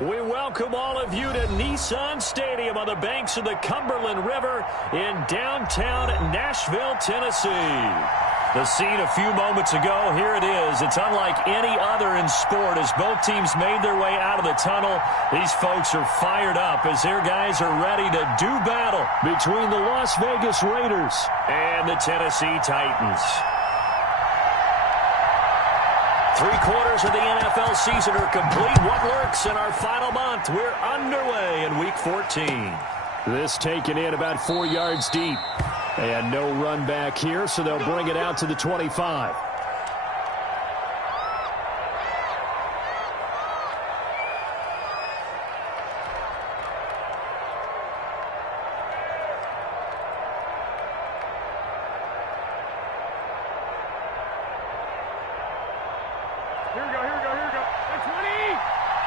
We welcome all of you to Nissan Stadium on the banks of the Cumberland River in downtown Nashville, Tennessee. The scene a few moments ago, here it is. It's unlike any other in sport as both teams made their way out of the tunnel. These folks are fired up as their guys are ready to do battle between the Las Vegas Raiders and the Tennessee Titans. 3/4 of the NFL season are complete. What lurks in our final month? We're underway in Week 14. This taken in about 4 yards deep. And no run back here, so they'll bring it out to the 25. Here we go. That's 20! 12.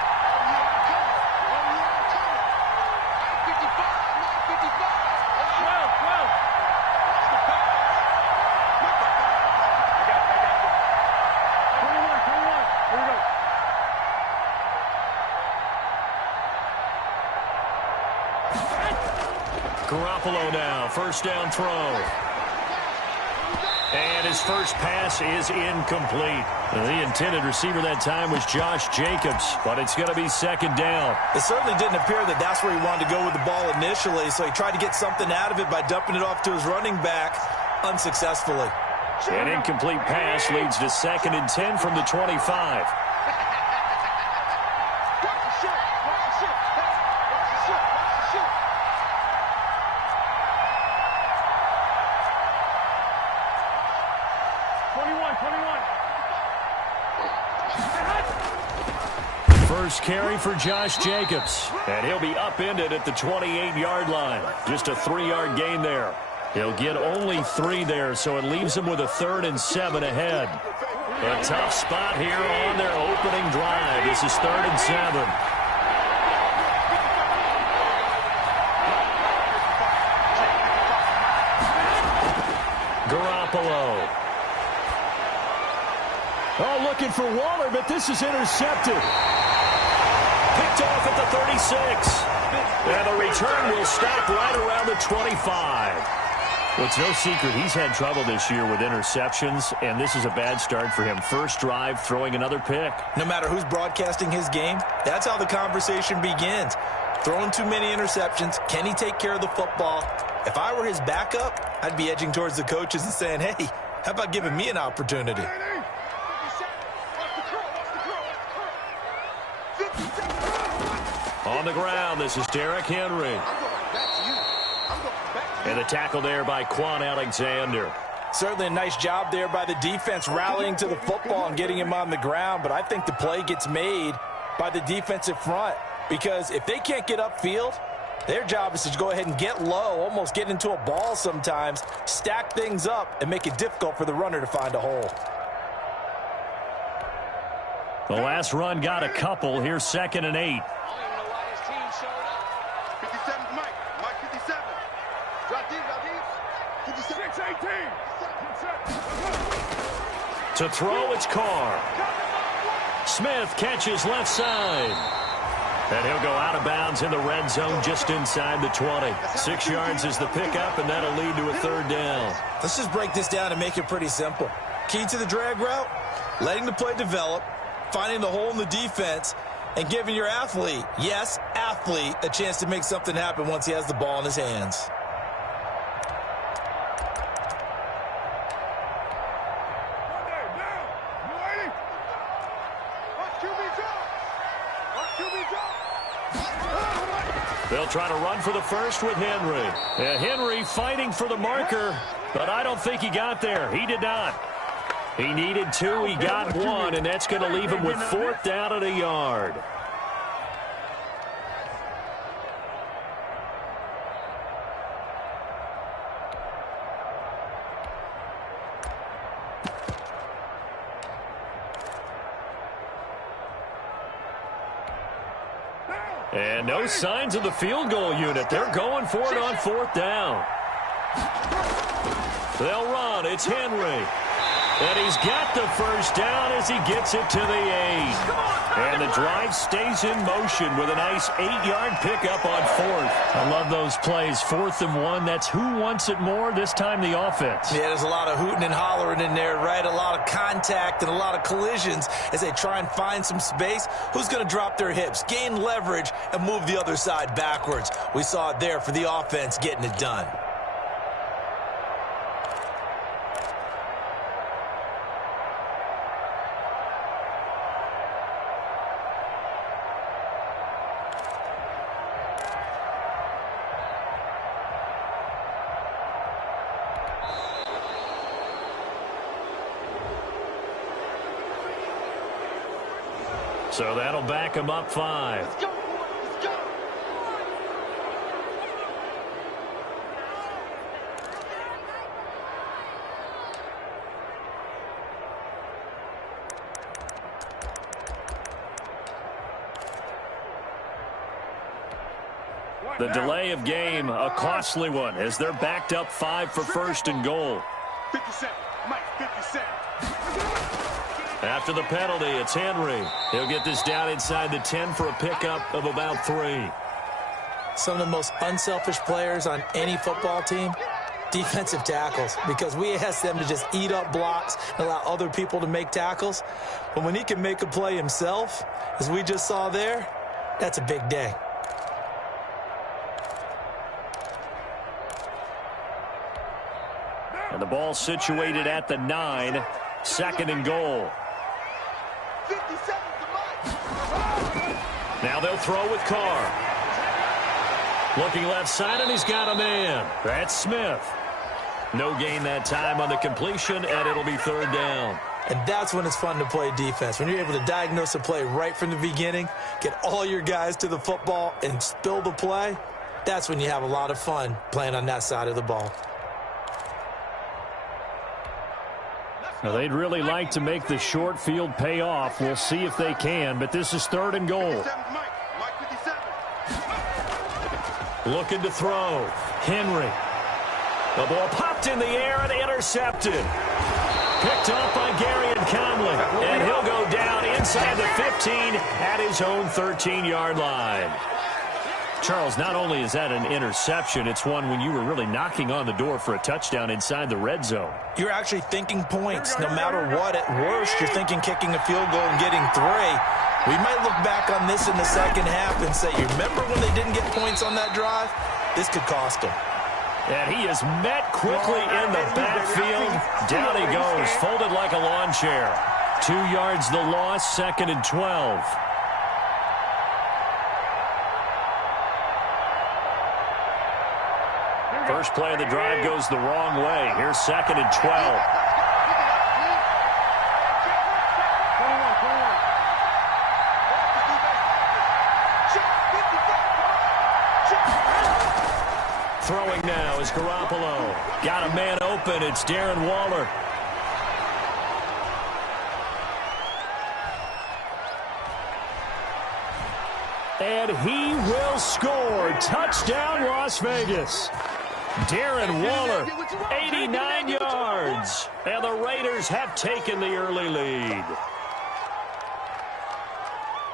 Garoppolo now, first down throw. And his first pass is incomplete. The intended receiver that time was Josh Jacobs, but it's going to be second down. It certainly didn't appear that that's where he wanted to go with the ball initially, so he tried to get something out of it by dumping it off to his running back unsuccessfully. An incomplete pass leads to 2nd and 10 from the 25. First carry for Josh Jacobs, and he'll be upended at the 28-yard line. Just a 3-yard gain there. He'll get only 3 there, so it leaves him with a 3rd and 7 ahead. A tough spot here on their opening drive. This is 3rd and 7. Garoppolo. Oh, looking for Waller, but this is intercepted. Picked off at the 36. And the return will stop right around the 25. Well, it's no secret he's had trouble this year with interceptions, and this is a bad start for him. First drive, throwing another pick. No matter who's broadcasting his game, that's how the conversation begins. Throwing too many interceptions. Can he take care of the football? If I were his backup, I'd be edging towards the coaches and saying, hey, how about giving me an opportunity? On the ground, this is Derrick Henry. And the tackle there by Quan Alexander. Certainly a nice job there by the defense rallying to the football and getting him on the ground, but I think the play gets made by the defensive front because if they can't get upfield, their job is to go ahead and get low, almost get into a ball sometimes, stack things up, and make it difficult for the runner to find a hole. The last run got a couple. Here's 2nd and 8. To throw, it's Carr. Smith catches left side. And he'll go out of bounds in the red zone just inside the 20. 6 yards is the pickup, and that'll lead to a 3rd down. Let's just break this down and make it pretty simple. Key to the drag route, letting the play develop, finding the hole in the defense, and giving your athlete, yes, athlete, a chance to make something happen once he has the ball in his hands. They'll try to run for the first with Henry. Henry fighting for the marker, but I don't think he got there. He did not. He needed 2. He got 1, and that's going to leave him with 4th down and a yard. And no signs of the field goal unit. They're going for it on 4th down. They'll run. It's Henry. And he's got the first down as he gets it to the 8. And the drive stays in motion with a nice 8-yard pickup on 4th. I love those plays. 4th and 1. That's who wants it more, this time the offense. Yeah, there's a lot of hooting and hollering in there, right? A lot of contact and a lot of collisions as they try and find some space. Who's going to drop their hips, gain leverage, and move the other side backwards? We saw it there for the offense getting it done. So that'll back him up 5. Let's go. Let's go. The delay of game, a costly one, as they're backed up 5 for 1st and goal. 57. Mike, 57. After the penalty, it's Henry. He'll get this down inside the 10 for a pickup of about 3. Some of the most unselfish players on any football team, defensive tackles, because we ask them to just eat up blocks and allow other people to make tackles. But when he can make a play himself, as we just saw there, that's a big day. And the ball situated at the 9, 2nd and goal. 57 to Mike. Now they'll throw with Carr. Looking left side, and he's got a man. That's Smith. No gain that time on the completion, and it'll be 3rd down. And that's when it's fun to play defense. When you're able to diagnose a play right from the beginning, get all your guys to the football, and spill the play, that's when you have a lot of fun playing on that side of the ball. Now, they'd really like to make the short field pay off. We'll see if they can, but this is 3rd and goal. 57 Mike. Mike 57. Looking to throw. Henry. The ball popped in the air and intercepted. Picked off by Gary and Conley. And he'll go down inside the 15 at his own 13-yard line. Charles, not only is that an interception, it's one when you were really knocking on the door for a touchdown inside the red zone. You're actually thinking points. No matter what, at worst, you're thinking kicking a field goal and getting 3. We might look back on this in the second half and say, you remember when they didn't get points on that drive? This could cost them. And he is met quickly in the backfield. Down he goes, folded like a lawn chair. 2 yards the loss, 2nd and 12. First play of the drive goes the wrong way. Here's 2nd and 12. Throwing now is Garoppolo. Got a man open. It's Darren Waller. And he will score. Touchdown, Las Vegas. Darren Waller, 89 yards. And the Raiders have taken the early lead.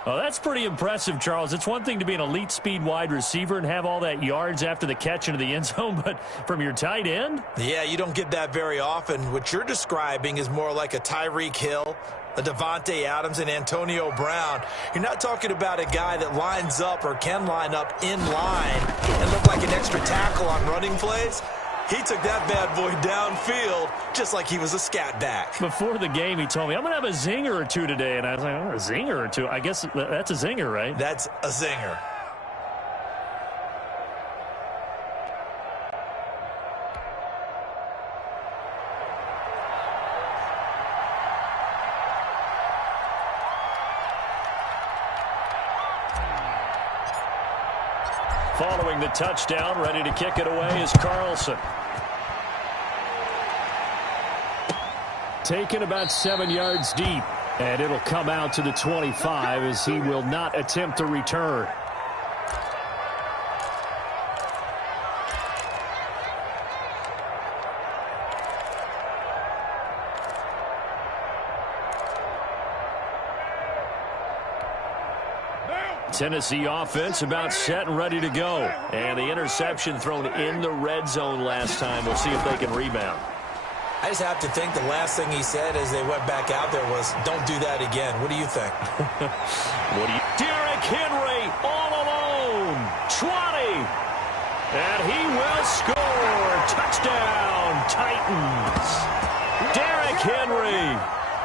Oh, that's pretty impressive, Charles. It's one thing to be an elite speed wide receiver and have all that yards after the catch into the end zone, but from your tight end? Yeah, you don't get that very often. What you're describing is more like a Tyreek Hill, a Devontae Adams, and Antonio Brown. You're not talking about a guy that lines up or can line up in line and look like an extra tackle on running plays. He took that bad boy downfield just like he was a scat back. Before the game, he told me, I'm going to have a zinger or two today. And I was like, oh, a zinger or two? I guess that's a zinger, right? That's a zinger. Following the touchdown, ready to kick it away is Carlson. Taken about 7 yards deep, and it'll come out to the 25 as he will not attempt to return. Tennessee offense about set and ready to go. And the interception thrown in the red zone last time. We'll see if they can rebound. I just have to think the last thing he said as they went back out there was, don't do that again. What do you think? Derrick Henry all alone. 20. And he will score. Touchdown, Titans. Derrick Henry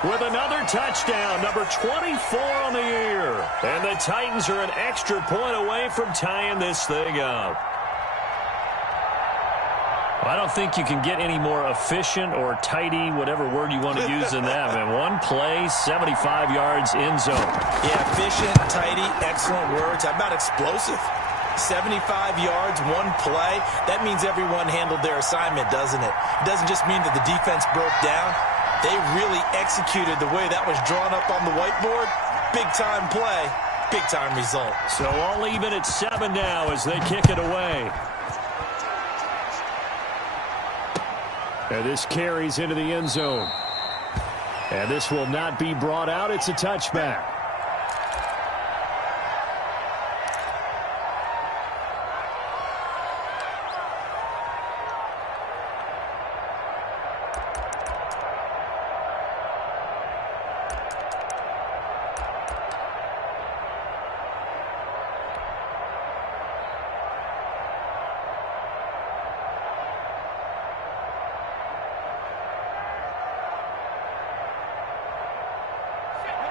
with another touchdown, number 24 on the year. And the Titans are an extra point away from tying this thing up. I don't think you can get any more efficient or tidy, whatever word you want to use in that. Man, one play, 75 yards in zone. Yeah, efficient, tidy, excellent words. How about explosive? 75 yards, one play. That means everyone handled their assignment, doesn't it? It doesn't just mean that the defense broke down. They really executed the way that was drawn up on the whiteboard. Big-time play, big-time result. So all even at 7 now as they kick it away. And this carries into the end zone. And this will not be brought out. It's a touchback.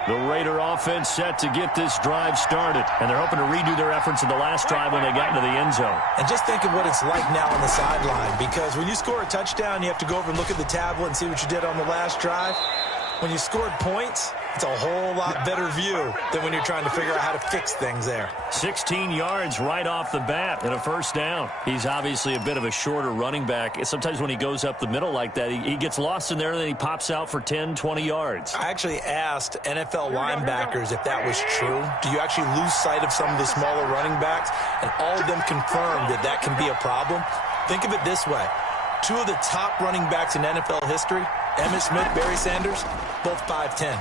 The Raider offense set to get this drive started. And they're hoping to redo their efforts in the last drive when they got into the end zone. And just think of what it's like now on the sideline. Because when you score a touchdown, you have to go over and look at the tablet and see what you did on the last drive. When you scored points, it's a whole lot better view than when you're trying to figure out how to fix things there. 16 yards right off the bat and a first down. He's obviously a bit of a shorter running back. Sometimes when he goes up the middle like that, he gets lost in there and then he pops out for 10, 20 yards. I actually asked NFL linebackers if that was true. Do you actually lose sight of some of the smaller running backs? And all of them confirmed that that can be a problem. Think of it this way. Two of the top running backs in NFL history, Emmitt Smith, Barry Sanders, both 5'10".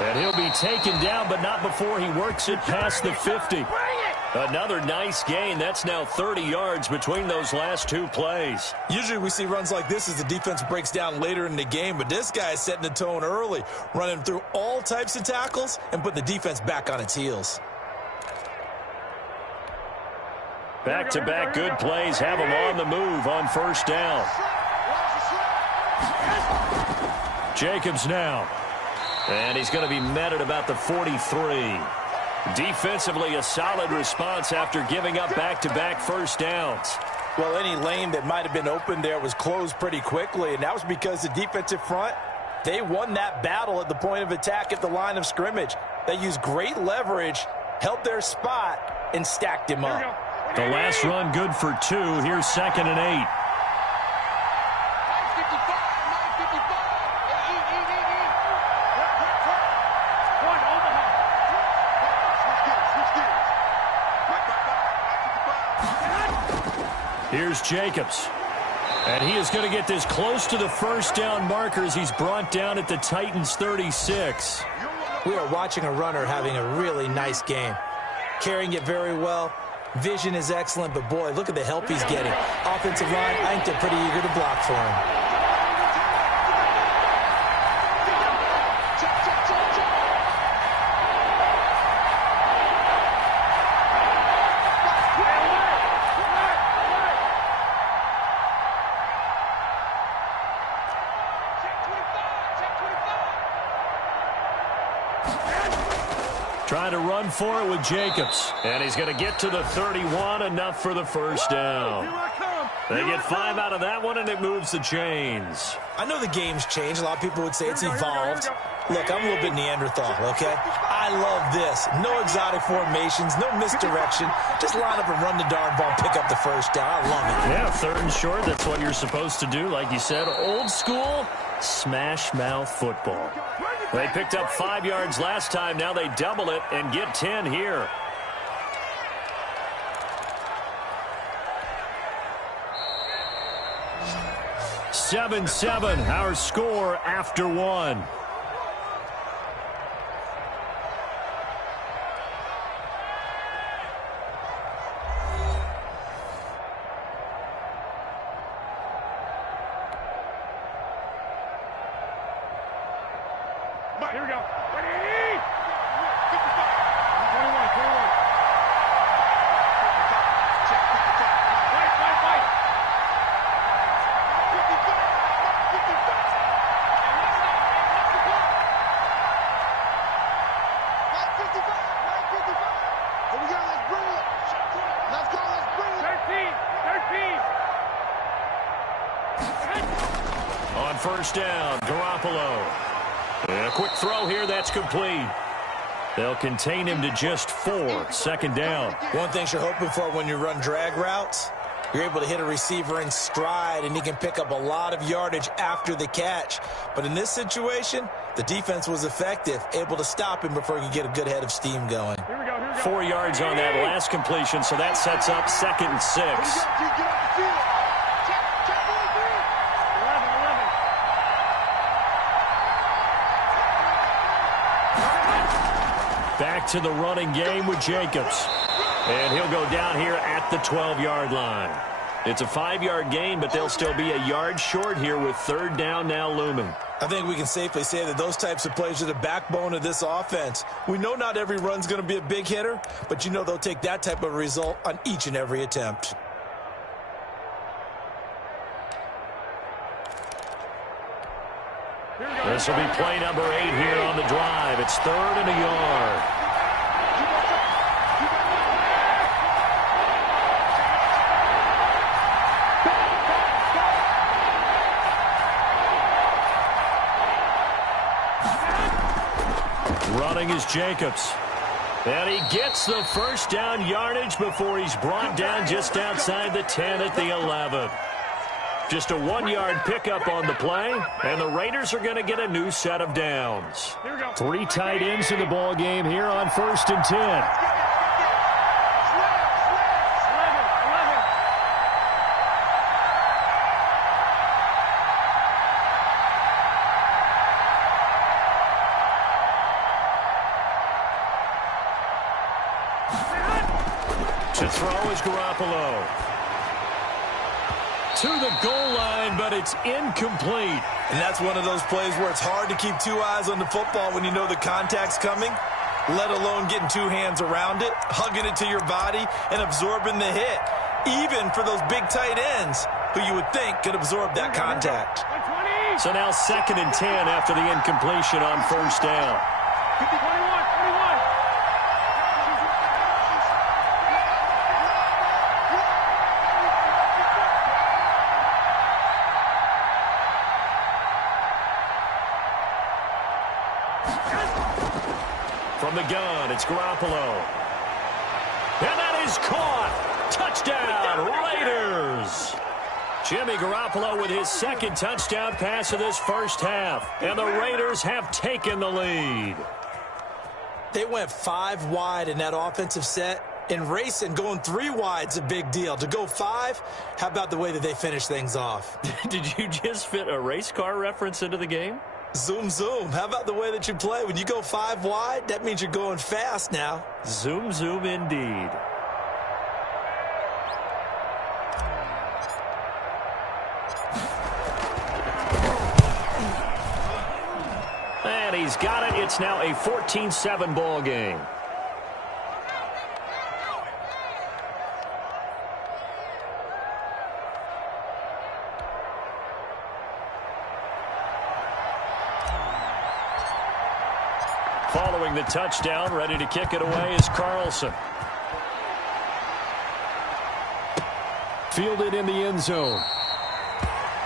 And he'll be taken down, but not before he works it past the 50. Another nice gain. That's now 30 yards between those last two plays. Usually we see runs like this as the defense breaks down later in the game, but this guy is setting the tone early, running through all types of tackles and putting the defense back on its heels. Back-to-back good plays have him on the move on first down. Jacobs now. And he's going to be met at about the 43. Defensively, a solid response after giving up back-to-back first downs. Well, any lane that might have been open there was closed pretty quickly, and that was because the defensive front, they won that battle at the point of attack at the line of scrimmage. They used great leverage, held their spot, and stacked him up. The last run good for 2. Here's 2nd and 8. Here's Jacobs. And he is going to get this close to the first down markers. He's brought down at the Titans 36. We are watching a runner having a really nice game. Carrying it very well. Vision is excellent, but boy, look at the help he's getting. Offensive line, I think they're pretty eager to block for him. Trying to run for it with Jacobs. And he's going to get to the 31, enough for the first down. They get 5 out of that one, and it moves the chains. I know the game's changed. A lot of people would say it's evolved. Look, I'm a little bit Neanderthal, okay? I love this. No exotic formations, no misdirection. Just line up and run the darn ball, pick up the first down. I love it. Yeah, 3rd and short, that's what you're supposed to do. Like you said, old school, smash mouth football. They picked up 5 yards last time. Now they double it and get 10 here. "7-7", our score after 1. Here we go. Ready? 21, 21. Fight. 13. On first down, Garoppolo. And a quick throw here, that's complete. They'll contain him to just 4. Second down. One thing you're hoping for when you run drag routes, you're able to hit a receiver in stride, and he can pick up a lot of yardage after the catch. But in this situation, the defense was effective, able to stop him before he could get a good head of steam going. Here we go. 4 yards on that last completion, so that sets up 2nd and 6. Back to the running game with Jacobs. And he'll go down here at the 12-yard line. It's a 5-yard gain, but they'll still be a yard short here with 3rd down now looming. I think we can safely say that those types of plays are the backbone of this offense. We know not every run's going to be a big hitter, but you know they'll take that type of result on each and every attempt. This will be play number 8 here on the drive. It's 3rd and a yard. Running is Jacobs. And he gets the first down yardage before he's brought down just outside the 10 at the 11. Just a 1-yard pickup on the play, and the Raiders are going to get a new set of downs. 3 tight ends in the ball game here on 1st and 10. To throw is Garoppolo. To the goal line, but it's incomplete. And that's one of those plays where it's hard to keep 2 eyes on the football when you know the contact's coming, let alone getting 2 hands around it, hugging it to your body, and absorbing the hit, even for those big tight ends who you would think could absorb that contact. So now 2nd and 10 after the incompletion on first down. 21. From the gun, it's Garoppolo. And that is caught. Touchdown, Raiders. Jimmy Garoppolo with his 2nd touchdown pass of this first half. And the Raiders have taken the lead. They went 5 wide in that offensive set. And racing, going 3 wide's a big deal. To go 5, how about the way that they finish things off? Did you just fit a race car reference into the game? Zoom, zoom. How about the way that you play? When you go 5 wide, that means you're going fast now. Zoom, zoom indeed. And he's got it. It's now a 14-7 ball game. Following the touchdown, ready to kick it away is Carlson. Fielded in the end zone.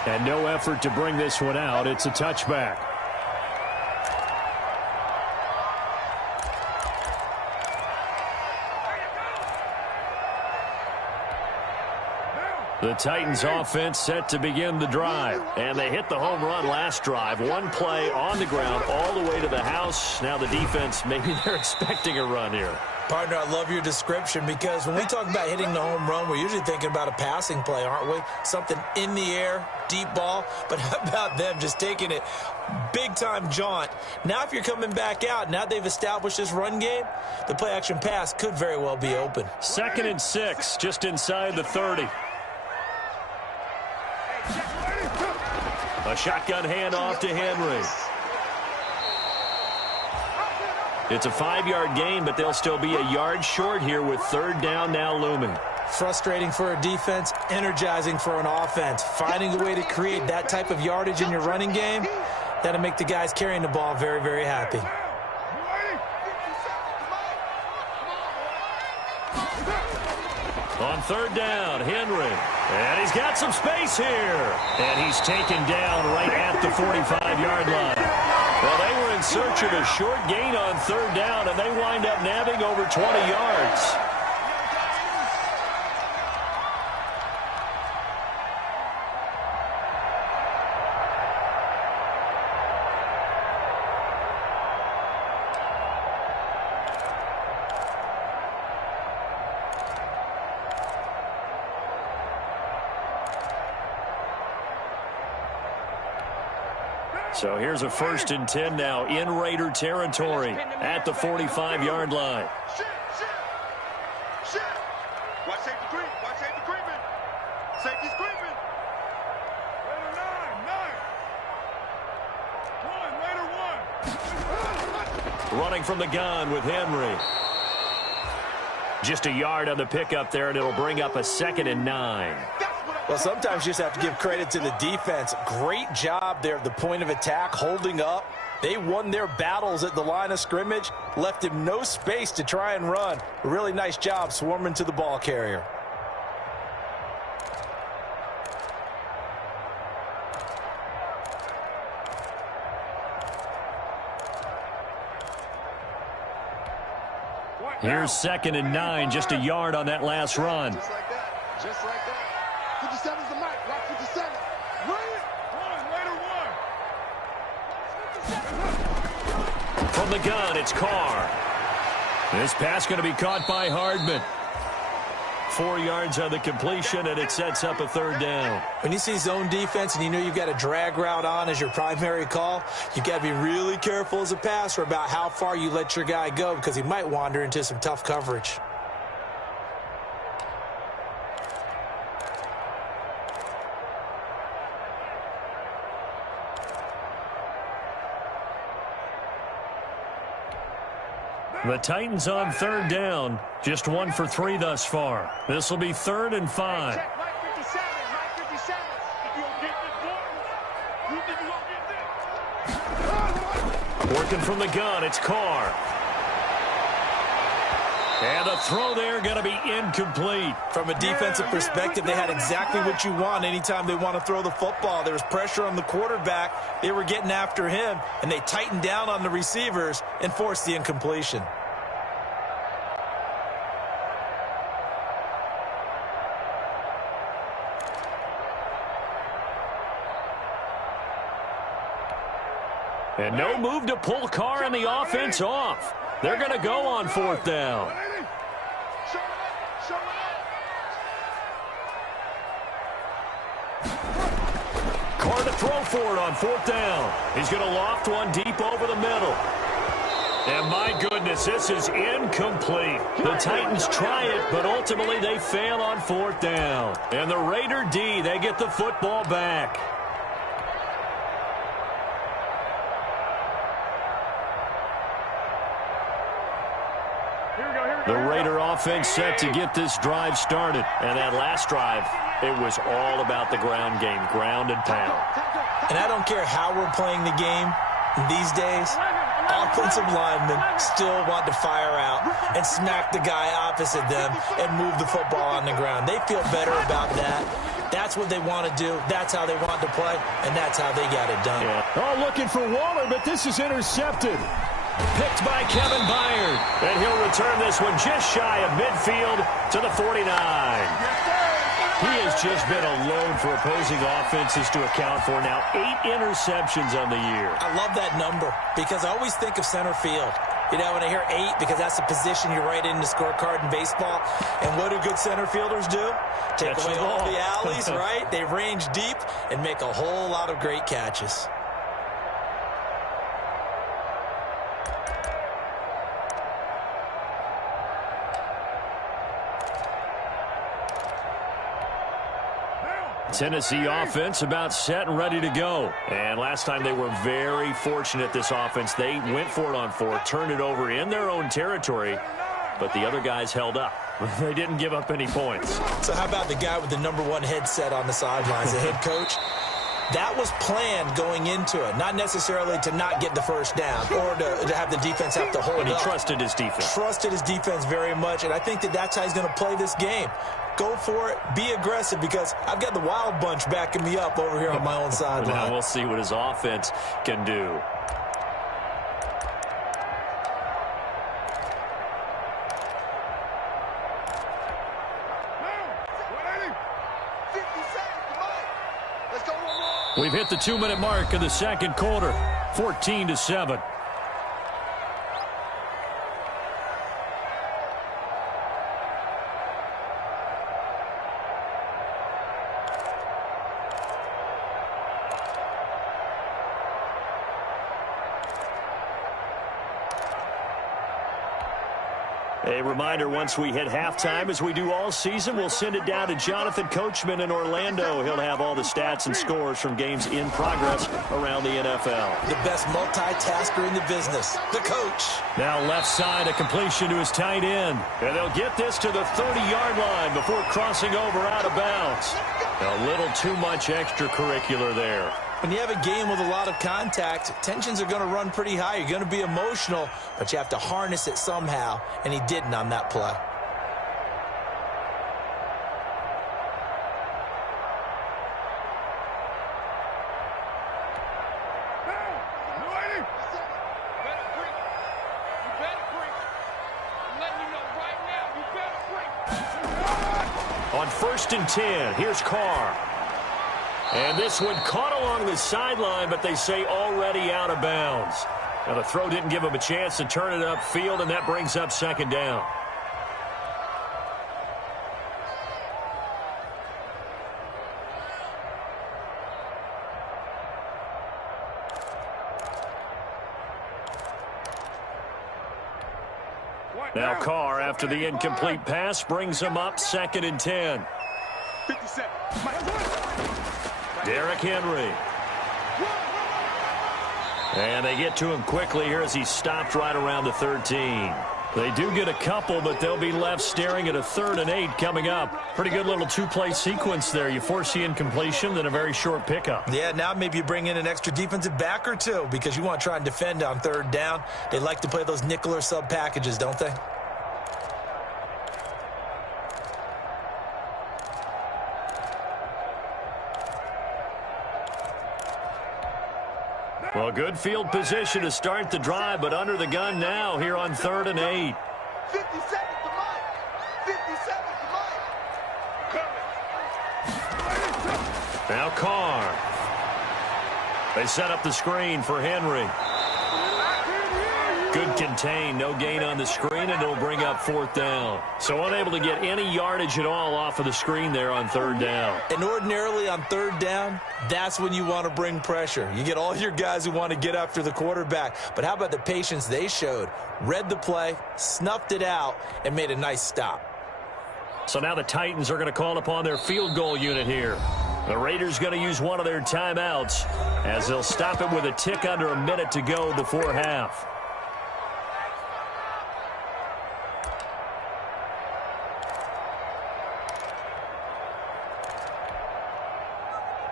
And no effort to bring this one out. It's a touchback. The Titans offense set to begin the drive. And they hit the home run last drive. 1 play on the ground all the way to the house. Now the defense, maybe they're expecting a run here. Partner, I love your description because when we talk about hitting the home run, we're usually thinking about a passing play, aren't we? Something in the air, deep ball. But how about them just taking it big-time jaunt? Now if you're coming back out, now they've established this run game, the play-action pass could very well be open. 2nd and 6, just inside the 30. A shotgun handoff to Henry. It's a 5-yard gain, but they'll still be a yard short here with third down now looming. Frustrating for a defense, energizing for an offense. Finding a way to create that type of yardage in your running game, that'll make the guys carrying the ball very, very happy. On third down, Henry. And he's got some space here. And he's taken down right at the 45-yard line. Well, they were in search of a short gain on third down, and they wind up nabbing over 20 yards. So here's a 1st and 10 now in Raider territory at the 45-yard line. Watch safety creep. Watch safety creeping. Safety's creeping. Raider 9. Raider 1. Running from the gun with Henry. Just a yard on the pickup there, and it'll bring up a 2nd and 9. Well, sometimes you just have to give credit to the defense. Great job there at the point of attack, holding up. They won their battles at the line of scrimmage, left him no space to try and run. A really nice job swarming to the ball carrier. Here's 2nd and 9, just a yard on that last run. Just like that. Just like that. 57's the mic. Rock 57. Raider 1. From the gun, it's Carr. This pass going to be caught by Hardman. 4 yards on the completion, and it sets up a 3rd down. When you see zone defense and you know you've got a drag route on as your primary call, you've got to be really careful as a passer about how far you let your guy go because he might wander into some tough coverage. The Titans on 3rd down. Just 1 for 3 thus far. This will be 3rd and 5. Check Mike 57. Mike 57. If you don't get this ball, you think you won't get this? Working from the gun, it's Carr. And the throw there going to be incomplete. From a defensive perspective, they had exactly what you want anytime they want to throw the football. There was pressure on the quarterback. They were getting after him, and they tightened down on the receivers and forced the incompletion. And no move to pull Carr and the offense off. They're going to go on 4th down. Carr to throw for it on 4th down. He's going to loft one deep over the middle. And my goodness, this is incomplete. The Titans try it, but ultimately they fail on 4th down. And the Raider D, they get the football back. The Raider offense set to get this drive started. And that last drive, it was all about the ground game, ground and pound. And I don't care how we're playing the game these days, offensive linemen still want to fire out and smack the guy opposite them and move the football on the ground. They feel better about that. That's what they want to do. That's how they want to play, and that's how they got it done. Yeah. Oh, looking for Waller, but this is intercepted. Picked by Kevin Byard. And he'll return this one just shy of midfield to the 49. He has just been a load for opposing offenses to account for. Now 8 interceptions on the year. I love that number because I always think of center field. You know, when I hear 8, because that's the position you write in the scorecard in baseball. And what do good center fielders do? Take Catch away the all ball. the alleys, right? They range deep and make a whole lot of great catches. Tennessee offense about set and ready to go. And last time they were very fortunate, this offense. They went for it on 4, turned it over in their own territory, but the other guys held up. They didn't give up any points. So how about the guy with the #1 headset on the sidelines, the head coach? That was planned going into it, not necessarily to not get the first down or to have the defense have to hold up. But he trusted his defense. Trusted his defense very much, and I think that's how he's going to play this game. Go for it. Be aggressive, because I've got the Wild Bunch backing me up over here on my own sideline. Now we'll see what his offense can do. We've hit the 2-minute mark of the second quarter, 14-7. A reminder, once we hit halftime, as we do all season, we'll send it down to Jonathan Coachman in Orlando. He'll have all the stats and scores from games in progress around the NFL. The best multitasker in the business, the coach. Now left side, a completion to his tight end. And they'll get this to the 30-yard line before crossing over out of bounds. A little too much extracurricular there. When you have a game with a lot of contact, tensions are going to run pretty high. You're going to be emotional, but you have to harness it somehow, and he didn't on that play. On 1st and 10, here's Carr. And this one caught along the sideline, but they say already out of bounds. Now the throw didn't give him a chance to turn it upfield, and that brings up 2nd down. Now Carr, after the incomplete pass, brings him up 2nd and 10. 57. Derrick Henry. And they get to him quickly here as he stopped right around the 13. They do get a couple, but they'll be left staring at a 3rd and 8 coming up. Pretty good little 2-play sequence there. You force the incompletion, then a very short pickup. Yeah, now maybe you bring in an extra defensive back or two, because you want to try and defend on 3rd down. They like to play those nickel or sub packages, don't they? Well, good field position to start the drive, but under the gun now here on 3rd and 8. 50 seconds to Mike. 50 seconds to Mike. Now Carr. They set up the screen for Henry. Good contain, no gain on the screen, and it'll bring up 4th down. So unable to get any yardage at all off of the screen there on 3rd down. And ordinarily on 3rd down, that's when you want to bring pressure. You get all your guys who want to get after the quarterback. But how about the patience they showed? Read the play, snuffed it out, and made a nice stop. So now the Titans are going to call upon their field goal unit here. The Raiders going to use one of their timeouts as they'll stop it with a tick under a minute to go before half.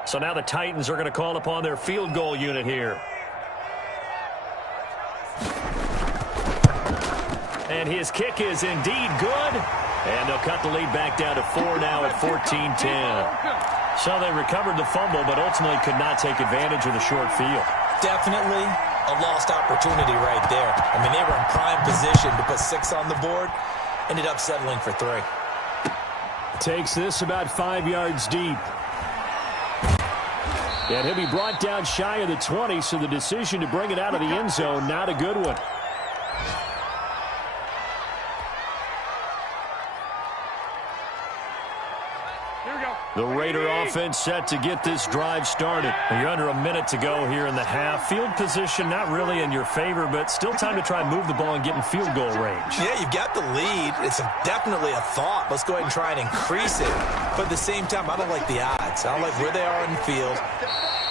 So now the Titans are going to call upon their field goal unit here. And his kick is indeed good. And they'll cut the lead back down to 4 now at 14-10. So they recovered the fumble, but ultimately could not take advantage of the short field. Definitely a lost opportunity right there. I mean, they were in prime position to put 6 on the board. Ended up settling for 3. Takes this about 5 yards deep. And he'll be brought down shy of the 20, so the decision to bring it out of the end zone, not a good one. Here we go. The Raider offense set to get this drive started. You're under a minute to go here in the half. Field position not really in your favor, but still time to try and move the ball and get in field goal range. Yeah, you've got the lead. It's definitely a thought. Let's go ahead and try and increase it. But at the same time, I don't like the odds. I don't like where they are on the field.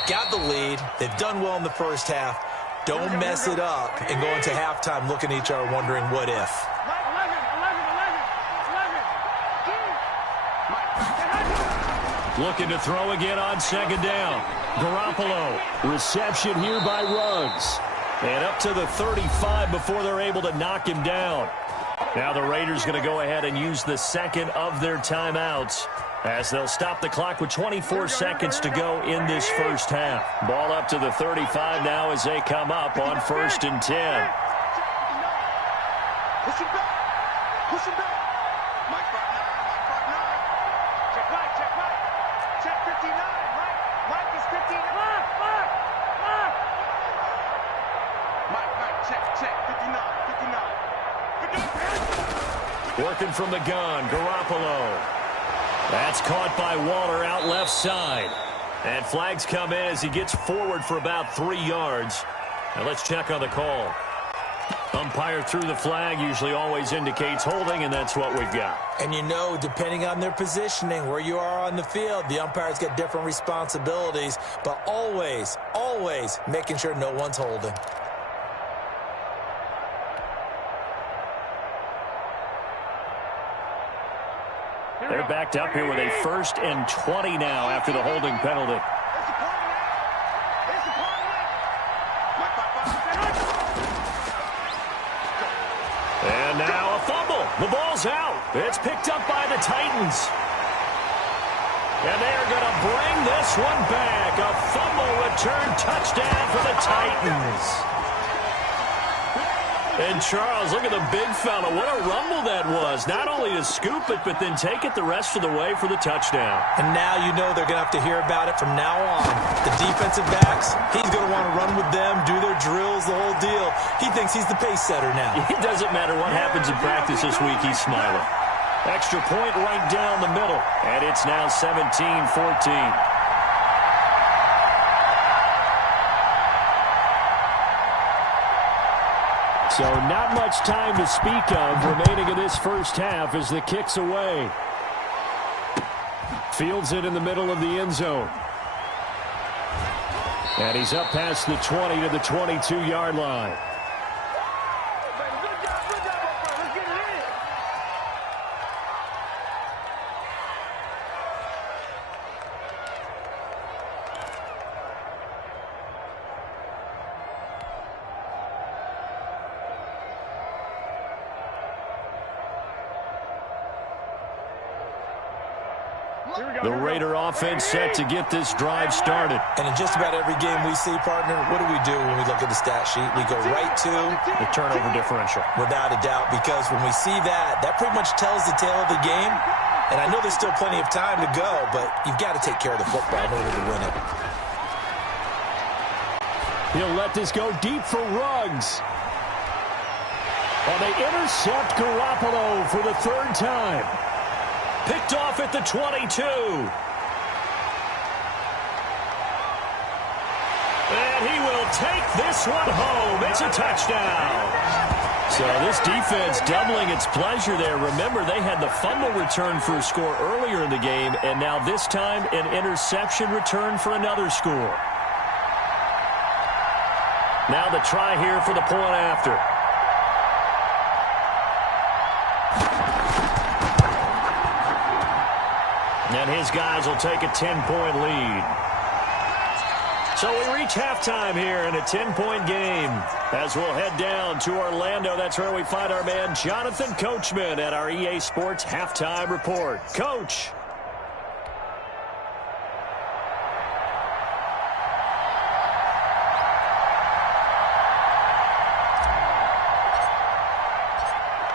Got the lead. They've done well in the first half. Don't mess it up and go into halftime looking at each other wondering what if. Looking to throw again on second down. Garoppolo. Reception here by Ruggs. And up to the 35 before they're able to knock him down. Now the Raiders going to go ahead and use the second of their timeouts as they'll stop the clock with 24 seconds to go in this first half. Ball up to the 35 now as they come up on 1st and 10. Push him back. Push him back. Mike 5-9. Check right. Check 59. Mike is 59. Mike, check 59. Working from the gun, Garoppolo. That's caught by Waller out left side. And flags come in as he gets forward for about 3 yards. Now let's check on the call. Umpire threw the flag, usually always indicates holding, and that's what we've got. And you know, depending on their positioning, where you are on the field, the umpire's got different responsibilities, but always making sure no one's holding. They're backed up here with a 1st and 20 now after the holding penalty. And now a fumble. The ball's out. It's picked up by the Titans. And they are going to bring this one back. A fumble return touchdown for the Titans. And Charles, look at the big fella. What a rumble that was. Not only to scoop it, but then take it the rest of the way for the touchdown. And now you know they're going to have to hear about it from now on. The defensive backs, he's going to want to run with them, do their drills, the whole deal. He thinks he's the pace setter now. It doesn't matter what happens in practice this week, he's smiling. Extra point right down the middle. And it's now 17-14. So not much time to speak of remaining in this first half as the kick's away. Fields it in the middle of the end zone. And he's up past the 20 to the 22-yard line. The Raider offense set to get this drive started. And in just about every game we see, partner, what do when we look at the stat sheet? We go right to the turnover differential. Without a doubt, because when we see that pretty much tells the tale of the game. And I know there's still plenty of time to go, but you've got to take care of the football in order to win it. He'll let this go deep for Ruggs. And they intercept Garoppolo for the 3rd time. Picked off at the 22. And he will take this one home. It's a touchdown. So this defense doubling its pleasure there. Remember, they had the fumble return for a score earlier in the game, and now this time an interception return for another score. Now the try here for the point after. And his guys will take a 10-point lead. So we reach halftime here in a 10-point game. As we'll head down to Orlando, that's where we find our man Jonathan Coachman at our EA Sports Halftime Report. Coach.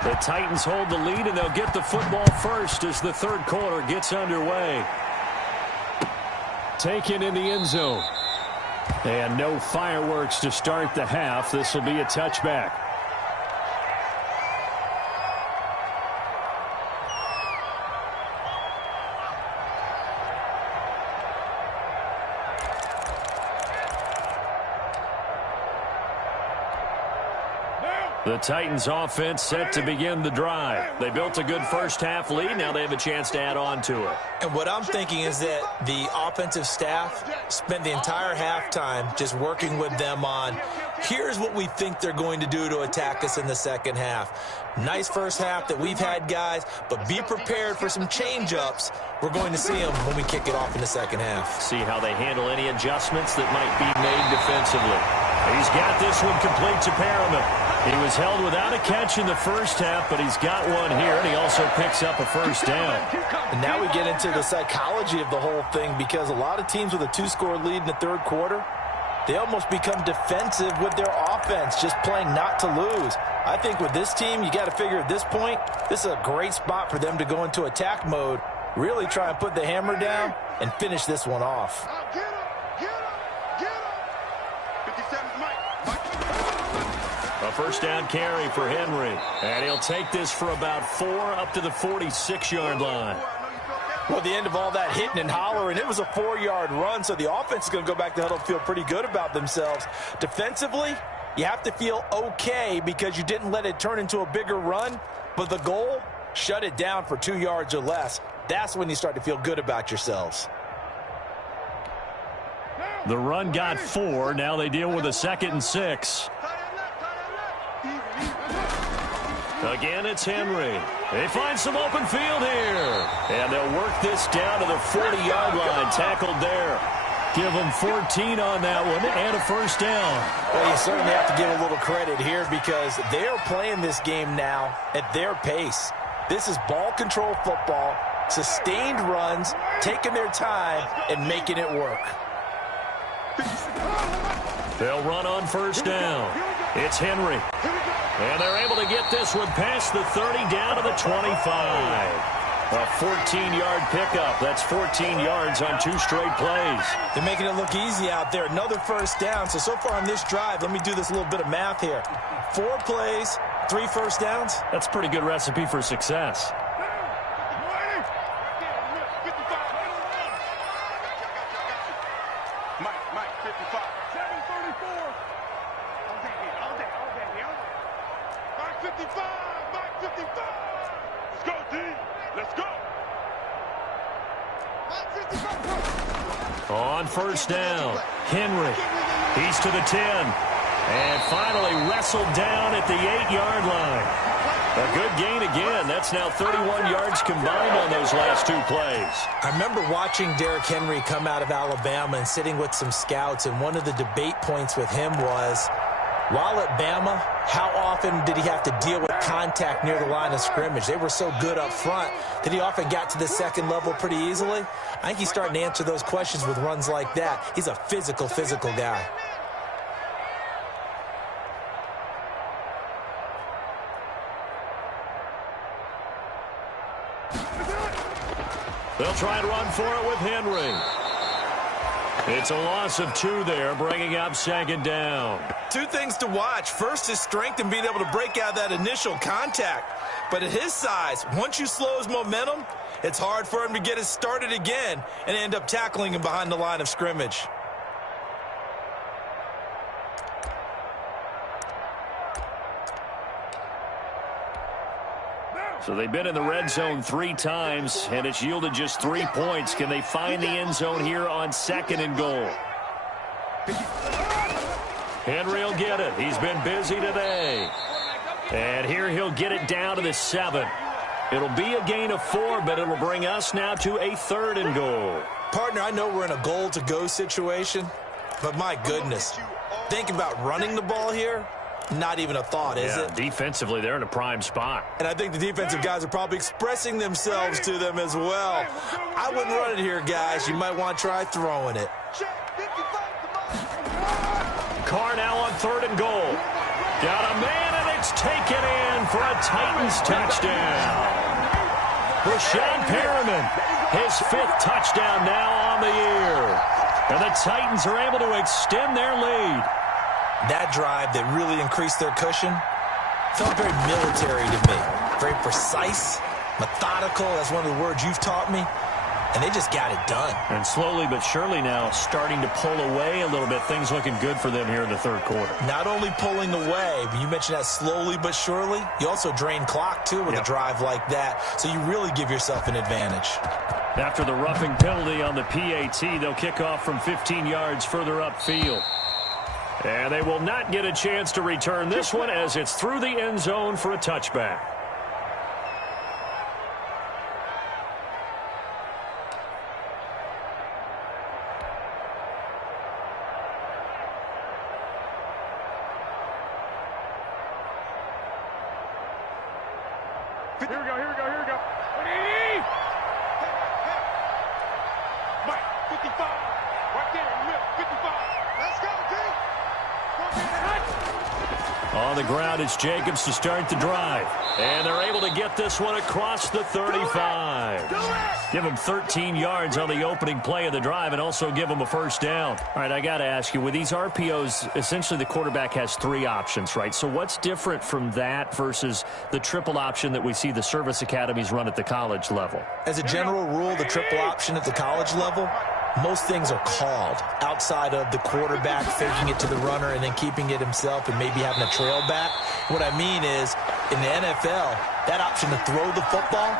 The Titans hold the lead, and they'll get the football first as the 3rd quarter gets underway. Taken in the end zone. And no fireworks to start the half. This will be a touchback. The Titans offense set to begin the drive. They built a good first-half lead. Now they have a chance to add on to it. And what I'm thinking is that the offensive staff spent the entire halftime just working with them on, here's what we think they're going to do to attack us in the second half. Nice first half that we've had, guys, but be prepared for some change-ups. We're going to see them when we kick it off in the second half. See how they handle any adjustments that might be made defensively. He's got this one complete to Perriman. He was held without a catch in the first half, but he's got one here, and he also picks up a first down. And now we get into the psychology of the whole thing, because a lot of teams with a 2-score lead in the third quarter, they almost become defensive with their offense, just playing not to lose. I think with this team, you got to figure at this point, this is a great spot for them to go into attack mode, really try and put the hammer down and finish this one off. A first down carry for Henry. And he'll take this for about 4 up to the 46-yard line. Well, the end of all that hitting and hollering, it was a 4-yard run, so the offense is going to go back to huddle and feel pretty good about themselves. Defensively, you have to feel okay because you didn't let it turn into a bigger run, but the goal, shut it down for 2 yards or less. That's when you start to feel good about yourselves. The run got 4. Now they deal with a 2nd and 6. Again, it's Henry. They find some open field here. And they'll work this down to the 40-yard line. Tackled there. Give them 14 on that one and a first down. Well, you certainly have to give a little credit here because they are playing this game now at their pace. This is ball control football, sustained runs, taking their time, and making it work. They'll run on first down. It's Henry. And they're able to get this one past the 30 down to the 25. A 14-yard pickup. That's 14 yards on 2 straight plays. They're making it look easy out there. Another first down. So far on this drive, let me do this little bit of math here. 4 plays, 3 first downs. That's a pretty good recipe for success. Mike, 55. 734. 55, Mike 55. Let's go, D. Let's go. On first down, Henry. He's to the 10. And finally wrestled down at the 8-yard line. A good gain again. That's now 31 yards combined on those last 2 plays. I remember watching Derrick Henry come out of Alabama and sitting with some scouts, and one of the debate points with him was, while at Bama, how often did he have to deal with contact near the line of scrimmage? They were so good up front that he often got to the second level pretty easily. I think he's starting to answer those questions with runs like that. He's a physical guy. They'll try and run for it with Henry. It's a loss of 2 there, bringing up 2nd down. 2 things to watch. First, his strength and being able to break out that initial contact. But at his size, once you slow his momentum, it's hard for him to get it started again and end up tackling him behind the line of scrimmage. So they've been in the red zone 3 times, and it's yielded just 3 points. Can they find the end zone here on 2nd and goal? Henry will get it. He's been busy today. And here he'll get it down to the 7. It'll be a gain of 4, but it'll bring us now to a 3rd and goal. Partner, I know we're in a goal-to-go situation, but my goodness, thinking about running the ball here, not even a thought, is it? Defensively, they're in a prime spot. And I think the defensive guys are probably expressing themselves to them as well. I wouldn't run it here, guys. You might want to try throwing it. Carr now on 3rd and goal. Got a man, and it's taken in for a Titans touchdown. Brashad Perriman, his 5th touchdown now on the year. And the Titans are able to extend their lead. That drive that really increased their cushion felt very military to me. Very precise, methodical. That's one of the words you've taught me. and they just got it done. And slowly but surely now starting to pull away a little bit. Things looking good for them here in the third quarter. Not only pulling away, but you mentioned that slowly but surely. You also drain clock, too, with a drive like that. So you really give yourself an advantage. After the roughing penalty on the PAT, they'll kick off from 15 yards further upfield. And they will not get a chance to return this one as it's through the end zone for a touchback. Here we go. Ready? Mike, 55. Right there in the middle, 55. Let's go, D. On the ground, it's Jacobs to start the drive. And they're able to get this one across the 35. Give them 13 yards on the opening play of the drive and also give them a first down. All right, I got to ask you, with these RPOs, essentially the quarterback has three options, right? So what's different from that versus the triple option that we see the service academies run at the college level? As a general rule, the triple option at the college level, most things are called outside of the quarterback faking it to the runner and then keeping it himself and maybe having a trail back. What I mean is, in the NFL, that option to throw the football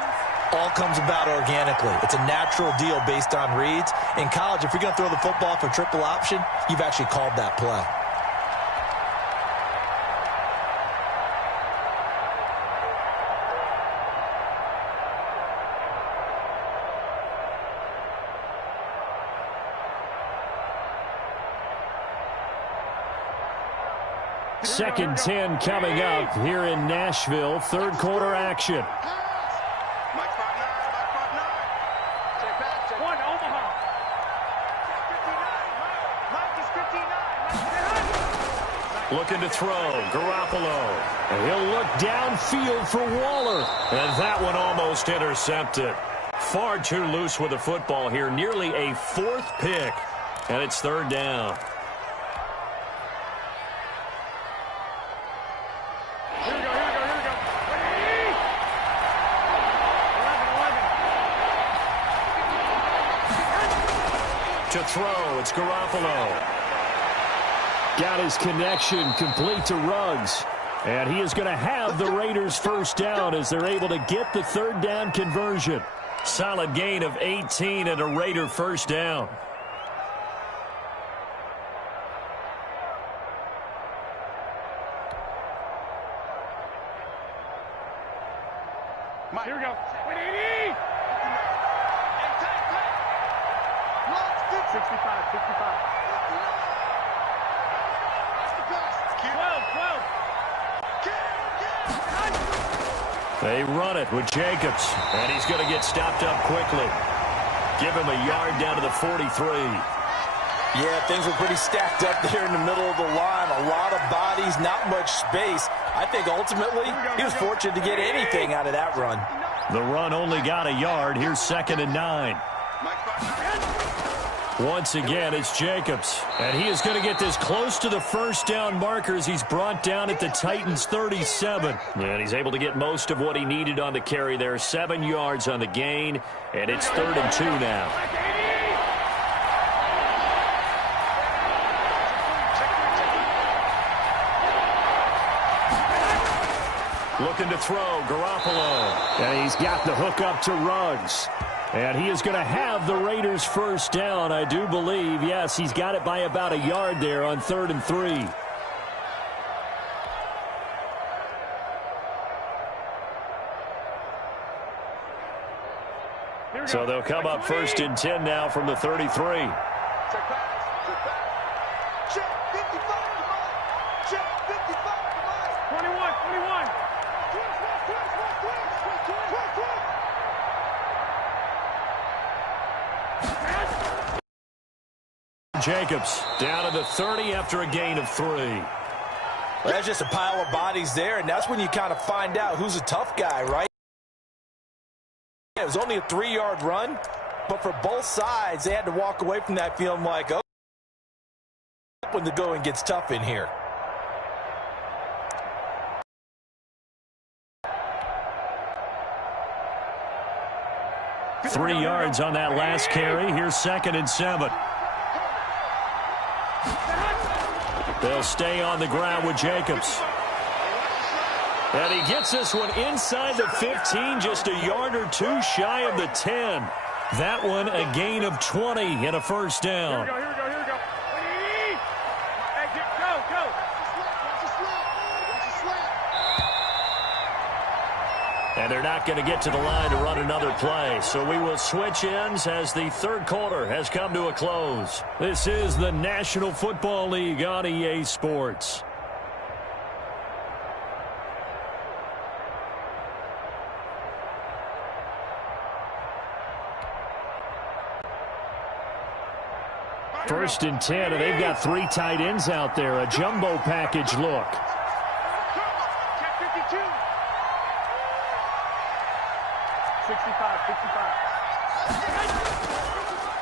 all comes about organically. It's a natural deal based on reads. In college, if you're going to throw the football for triple option, you've actually called that play. Second 10 coming up here in Nashville. Third quarter action. Mike front nine. Check back, check. One, Omaha. Check 59. Mike is 59. Looking to throw. Garoppolo. And he'll look downfield for Waller. And that one almost intercepted. Far too loose with the football here. Nearly a fourth pick. And it's third down. To throw, it's Garoppolo. Got his connection complete to Ruggs. And he is going to have the Raiders first down as they're able to get the third down conversion. Solid gain of 18 and a Raider first down. Mike, here we go. 65. 12. They run it with Jacobs, and he's going to get stopped up quickly. Give him a yard down to the 43. Yeah, things were pretty stacked up there in the middle of the line. A lot of bodies, not much space. I think ultimately he was fortunate to get anything out of that run. The run only got a yard. Here's 2nd and 9. Once again, it's Jacobs. And he is going to get this close to the first down markers. He's brought down at the Titans 37. And he's able to get most of what he needed on the carry there. 7 yards on the gain. And it's 3rd and 2 now. Looking to throw, Garoppolo. And he's got the hook up to Ruggs. And he is going to have the Raiders first down, I do believe. Yes, he's got it by about a yard there on 3rd and 3. So they'll come up 1st and 10 now from the 33. Check pass. Check 55. Check 55. 21. Jacobs down to the 30 after a gain of 3. Well, that's just a pile of bodies there, and that's when you kind of find out who's a tough guy, right? It was only a 3-yard run, but for both sides, they had to walk away from that feeling like, oh, when the going gets tough in here. 3 yards on that last carry. Here's 2nd and 7. They'll stay on the ground with Jacobs. And he gets this one inside the 15, just a yard or two shy of the 10. That one a gain of 20 and a first down. Here we go. Hey, go. And they're not going to get to the line to run another play. So we will switch ends as the third quarter has come to a close. This is the National Football League on EA Sports. First and 10, and they've got 3 tight ends out there. A jumbo package look. Check 52. 65.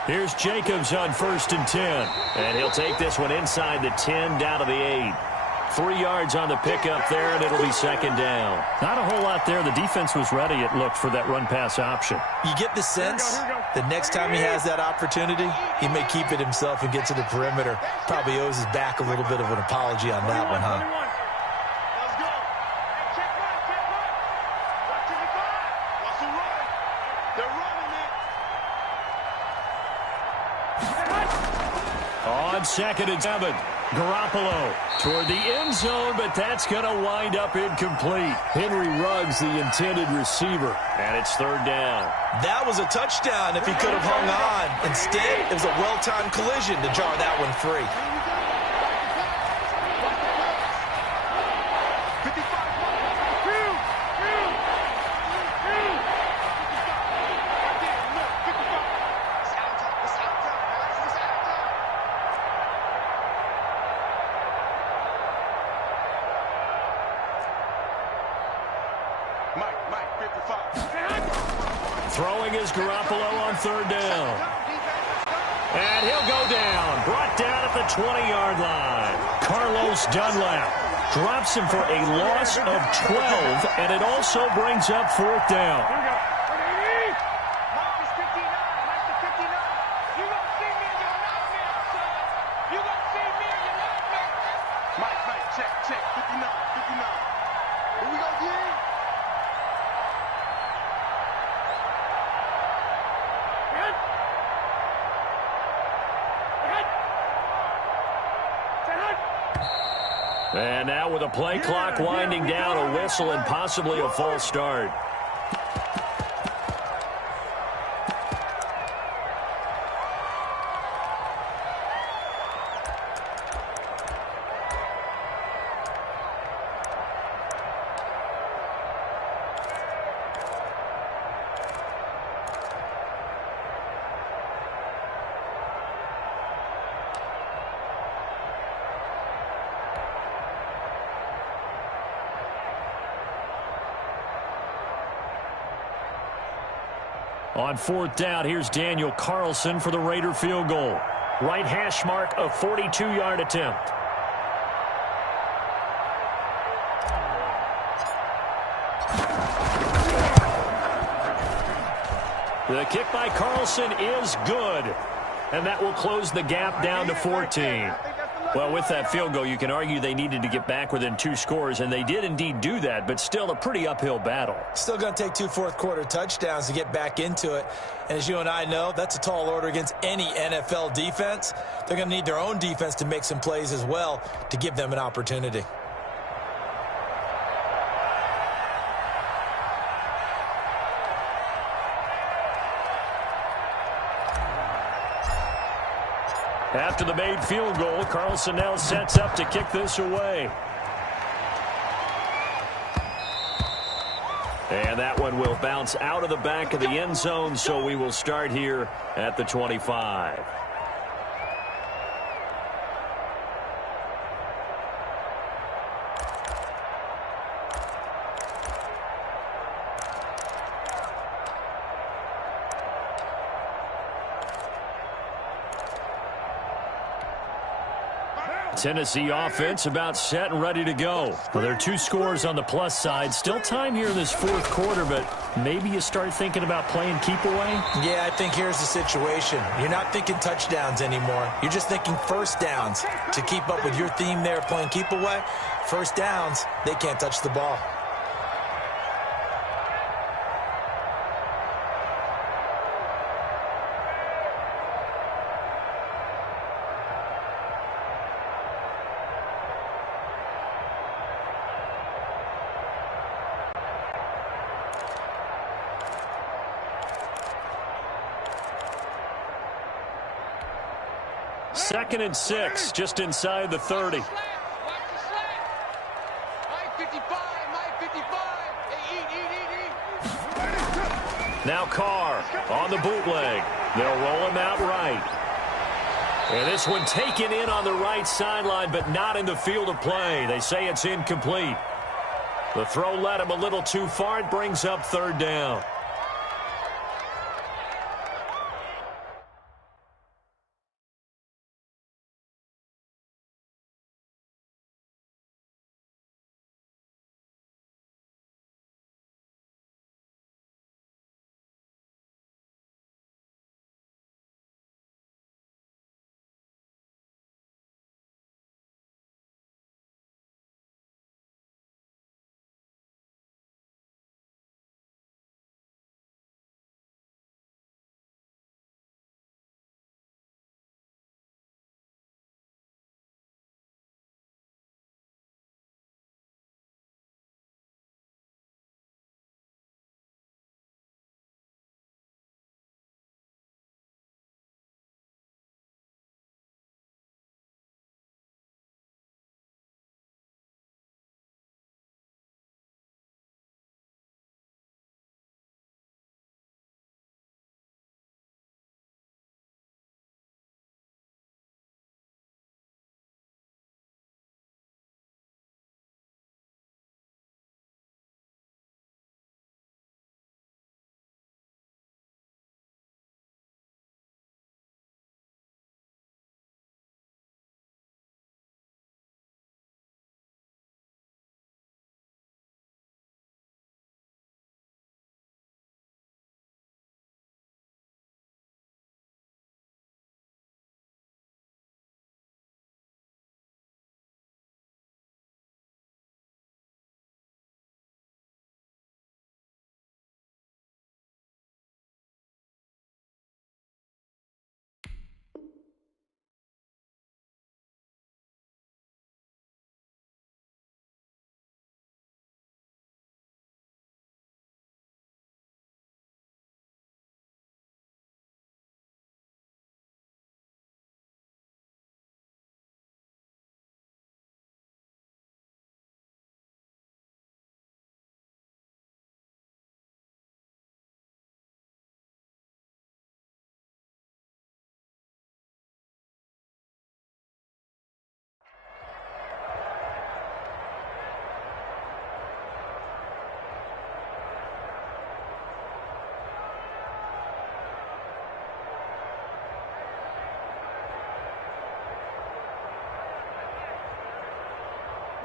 Here's Jacobs on 1st and 10. And he'll take this one inside the 10 down to the 8. 3 yards on the pickup there, and it'll be 2nd down. Not a whole lot there. The defense was ready, it looked, for that run-pass option. You get the sense the next time he has that opportunity, he may keep it himself and get to the perimeter. Probably owes his back a little bit of an apology on that one, huh? Let's go. Check right. Watch the run. They're running it. On 2nd and 7, Garoppolo toward the end zone, but that's going to wind up incomplete. Henry Ruggs, the intended receiver, and it's 3rd down. That was a touchdown if he could have hung on. Instead, it was a well-timed collision to jar that one free. 55. Throwing is Garoppolo on 3rd down. And he'll go down. Brought down at the 20-yard line. Carlos Dunlap drops him for a loss of 12, and it also brings up 4th down. Here we go. 180. Mike is 59. Mike is 59. You gonna see me in your nightmare, son. You gonna see me in your nightmare. Mike, check. 59. Here we go, D. And now with a play clock winding down, a whistle and possibly a false start. On 4th down, here's Daniel Carlson for the Raider field goal. Right hash mark, a 42-yard attempt. The kick by Carlson is good, and that will close the gap down to 14. Well, with that field goal, you can argue they needed to get back within 2 scores, and they did indeed do that, but still a pretty uphill battle. Still going to take 2 fourth-quarter touchdowns to get back into it. And as you and I know, that's a tall order against any NFL defense. They're going to need their own defense to make some plays as well to give them an opportunity. After the made field goal, Carlson now sets up to kick this away. And that one will bounce out of the back of the end zone, so we will start here at the 25. Tennessee offense about set and ready to go. Well, there are 2 scores on the plus side. Still time here in this 4th quarter, but maybe you start thinking about playing keep away? Yeah, I think here's the situation. You're not thinking touchdowns anymore. You're just thinking first downs. To keep up with your theme there playing keep away, first downs, they can't touch the ball. Second and 6, just inside the 30. Now Carr on the bootleg. They'll roll him out right. And this one taken in on the right sideline, but not in the field of play. They say it's incomplete. The throw led him a little too far. It brings up 3rd down.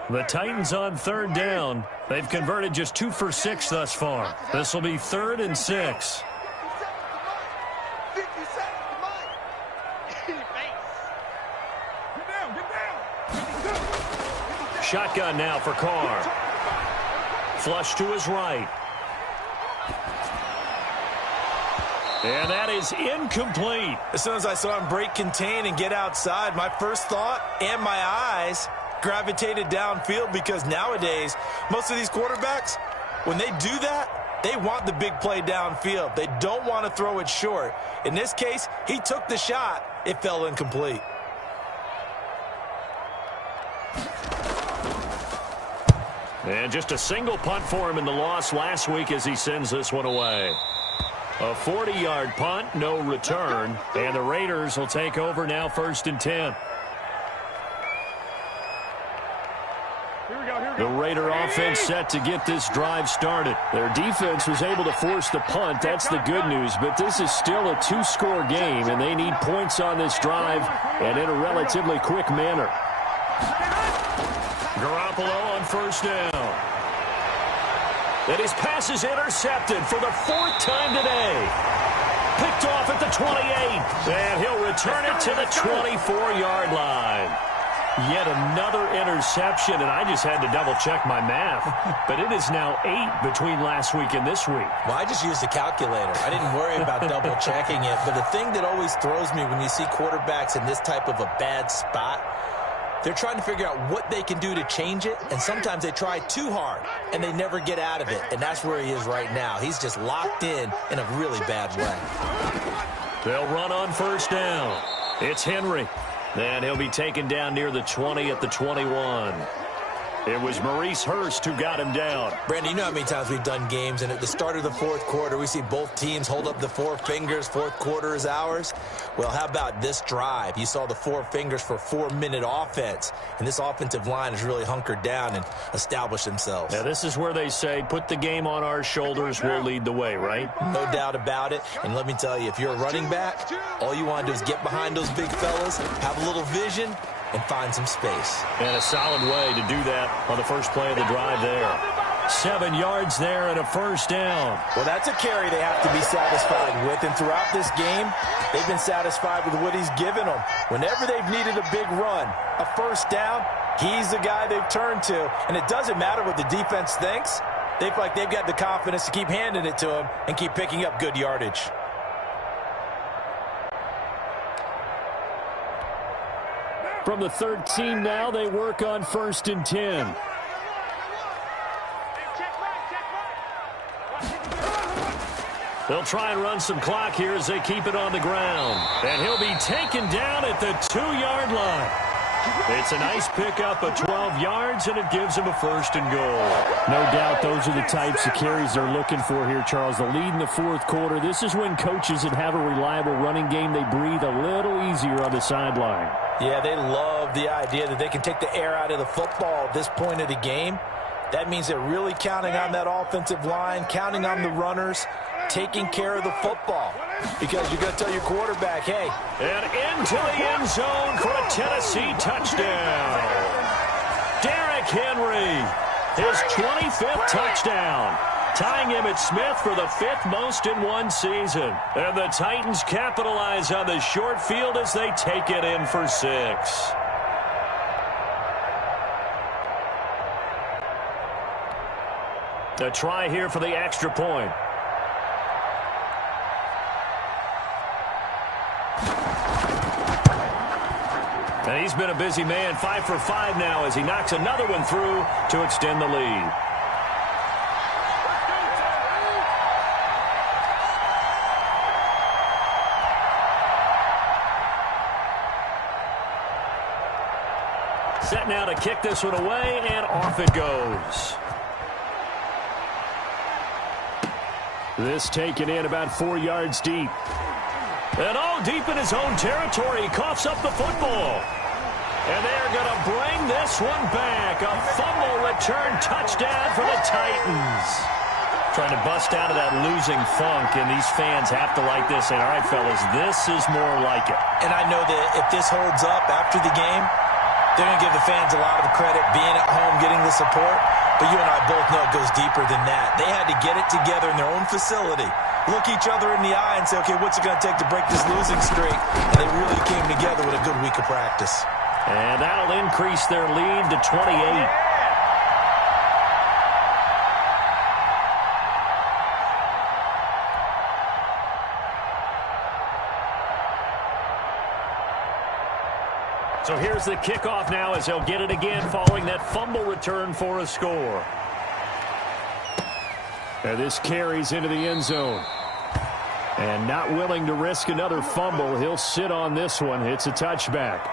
The Titans on 3rd down. They've converted just 2 for 6 thus far. This will be 3rd and 6. Shotgun now for Carr. Flush to his right. And that is incomplete. As soon as I saw him break contain and get outside, my first thought and my eyes gravitated downfield, because nowadays, most of these quarterbacks, when they do that, they want the big play downfield. They don't want to throw it short. In this case, he took the shot. It fell incomplete. And just a single punt for him in the loss last week as he sends this one away. A 40-yard punt, no return. And the Raiders will take over now, 1st and 10. The Raider offense set to get this drive started. Their defense was able to force the punt. That's the good news. But this is still a 2-score game, and they need points on this drive and in a relatively quick manner. Garoppolo on first down. And his pass is intercepted for the 4th time today. Picked off at the 28. And he'll return it to the 24-yard line. Yet another interception, and I just had to double-check my math. But it is now 8 between last week and this week. Well, I just used a calculator. I didn't worry about double-checking it. But the thing that always throws me when you see quarterbacks in this type of a bad spot, they're trying to figure out what they can do to change it, and sometimes they try too hard, and they never get out of it. And that's where he is right now. He's just locked in a really bad way. They'll run on first down. It's Henry. And he'll be taken down near the 20 at the 21. It was Maurice Hurst who got him down. Brandon, you know how many times we've done games, and at the start of the 4th quarter, we see both teams hold up the 4 fingers, 4th quarter is ours. Well, how about this drive? You saw the 4 fingers for 4-minute offense, and this offensive line has really hunkered down and established themselves. Now, this is where they say, put the game on our shoulders, we'll lead the way, right? No doubt about it, and let me tell you, if you're a running back, all you want to do is get behind those big fellas, have a little vision, and find some space. And a solid way to do that on the first play of the drive there. 7 yards there and a first down. Well, that's a carry they have to be satisfied with, and throughout this game, they've been satisfied with what he's given them. Whenever they've needed a big run, a first down, he's the guy they've turned to, and it doesn't matter what the defense thinks. They feel like they've got the confidence to keep handing it to him and keep picking up good yardage. From the 13 now, they work on 1st and 10. They'll try and run some clock here as they keep it on the ground. And he'll be taken down at the 2-yard line. It's a nice pickup of 12 yards, and it gives him a 1st and goal. No doubt those are the types of carries they're looking for here, Charles. The lead in the 4th quarter. This is when coaches that have a reliable running game, they breathe a little easier on the sideline. Yeah, they love the idea that they can take the air out of the football at this point of the game. That means they're really counting on that offensive line, counting on the runners, taking care of the football. Because you're going to tell your quarterback, hey. And into the end zone for a Tennessee touchdown. Derrick Henry, his 25th touchdown. Tying him at Smith for the 5th most in one season. And the Titans capitalize on the short field as they take it in for 6. A try here for the extra point. And he's been a busy man, 5 for 5 now as he knocks another one through to extend the lead. Set now to kick this one away, and off it goes. This taken in about 4 yards deep. And deep in his own territory, he coughs up the football. And they're going to bring this one back. A fumble return touchdown for the Titans. Trying to bust out of that losing funk, and these fans have to like this. And, all right, fellas, this is more like it. And I know that if this holds up after the game, they're going to give the fans a lot of credit being at home, getting the support. But you and I both know it goes deeper than that. They had to get it together in their own facility, look each other in the eye and say, okay, what's it going to take to break this losing streak? And they really came together with a good week of practice. And that'll increase their lead to 28. So here's the kickoff now as they'll get it again following that fumble return for a score. And this carries into the end zone. And not willing to risk another fumble, he'll sit on this one. It's a touchback.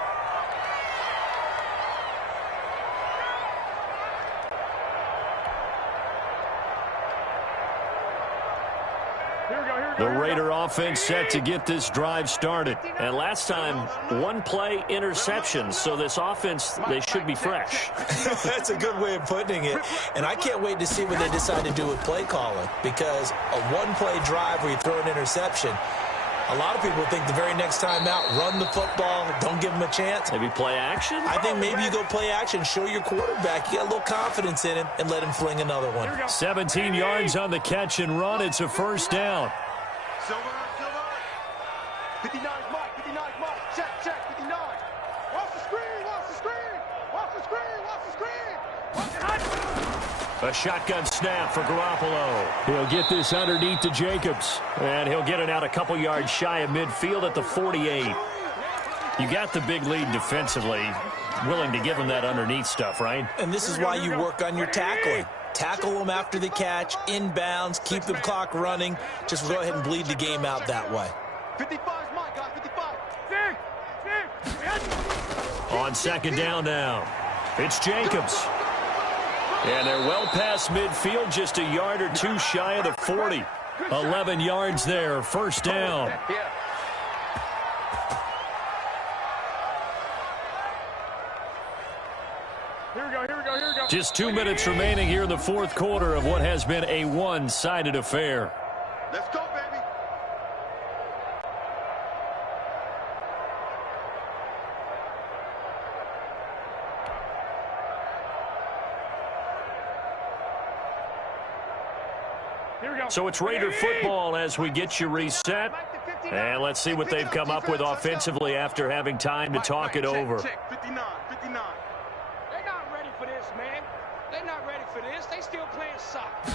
The Raider offense set to get this drive started. And last time, one play interception. So this offense, they should be fresh. That's a good way of putting it. And I can't wait to see what they decide to do with play calling. Because a one-play drive where you throw an interception, A lot of people think the very next time out, run the football, don't give him a chance. Maybe play action? I think maybe you go play action, show your quarterback you got a little confidence in him, and let him fling another one. 17 yards on the catch and run. It's a first down. Silver. 59 Mike, 59 Mike. Check, 59. Watch the screen. A shotgun snap for Garoppolo. He'll get this underneath to Jacobs. And he'll get it out a couple yards shy of midfield at the 48. You got the big lead defensively. Willing to give him that underneath stuff, right? And this is why you work on your tackling. Tackle them after the catch, inbounds, keep the clock running. Just go ahead and bleed the game out that way. 55 is Mike, guys, 55. On second down now, it's Jacobs. And they're well past midfield, just a yard or two shy of the 40. 11 yards there, first down. Here we go. Just 2 minutes remaining here in the fourth quarter of what has been a one-sided affair. Let's go, baby. So it's Raider football as we get you reset. And let's see what they've come up with offensively after having time to talk it over. 59. They're not ready for this, man. They're not ready for this. They still playing soccer.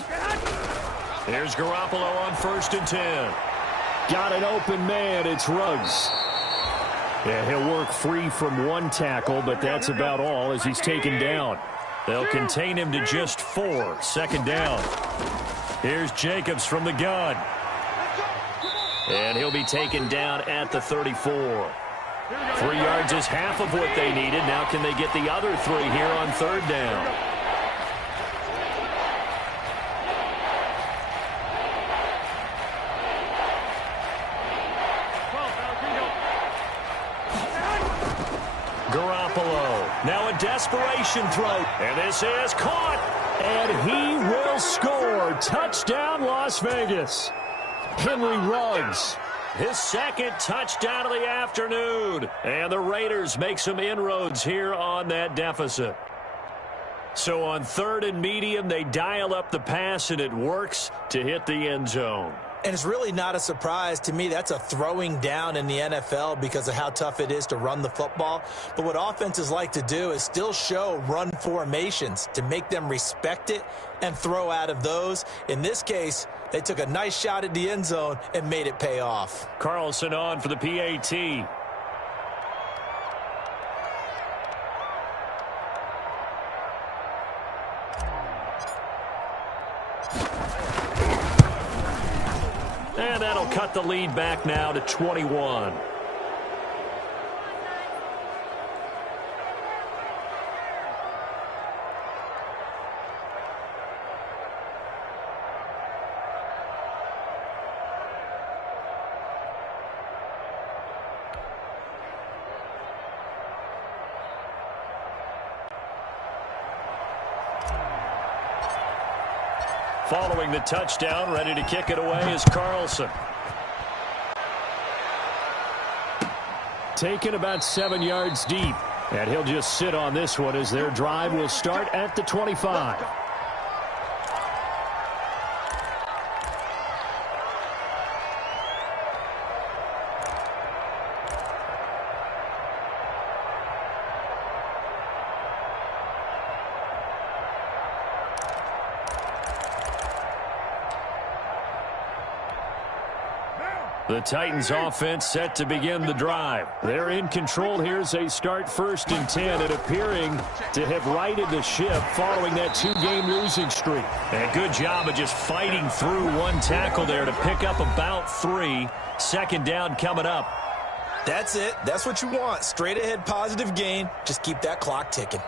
Here's Garoppolo on 1st and 10. Got an open man. It's Ruggs. Yeah, he'll work free from one tackle, but that's about all as he's taken down. They'll contain him to just 4. Second down. Here's Jacobs from the gun. And he'll be taken down at the 34. 3 yards is half of what they needed. Now can they get the other 3 here on third down? Garoppolo. Now a desperation throw. And this is caught. And he will score. Touchdown, Las Vegas. Henry Ruggs. His second touchdown of the afternoon. And the Raiders make some inroads here on that deficit. So on 3rd and medium, they dial up the pass, and it works to hit the end zone. And it's really not a surprise to me. That's a throwing down in the NFL because of how tough it is to run the football. But what offenses like to do is still show run formations to make them respect it and throw out of those. In this case, they took a nice shot at the end zone and made it pay off. Carlson on for the PAT. And that'll cut the lead back now to 21. Following the touchdown, ready to kick it away is Carlson. Taken about 7 yards deep. And he'll just sit on this one as their drive will start at the 25. The Titans offense set to begin the drive. They're in control here as they start 1st and 10 and appearing to have righted the ship following that 2-game losing streak. And good job of just fighting through one tackle there to pick up about 3. Second down coming up. That's it. That's what you want. Straight ahead positive gain. Just keep that clock ticking.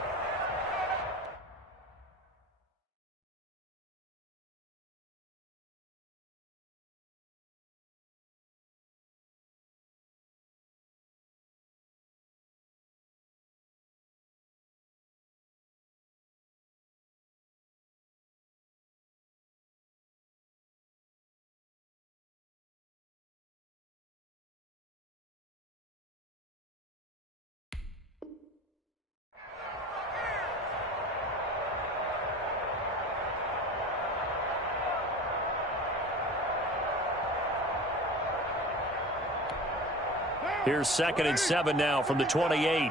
Here's 2nd and 7 now from the 28. I know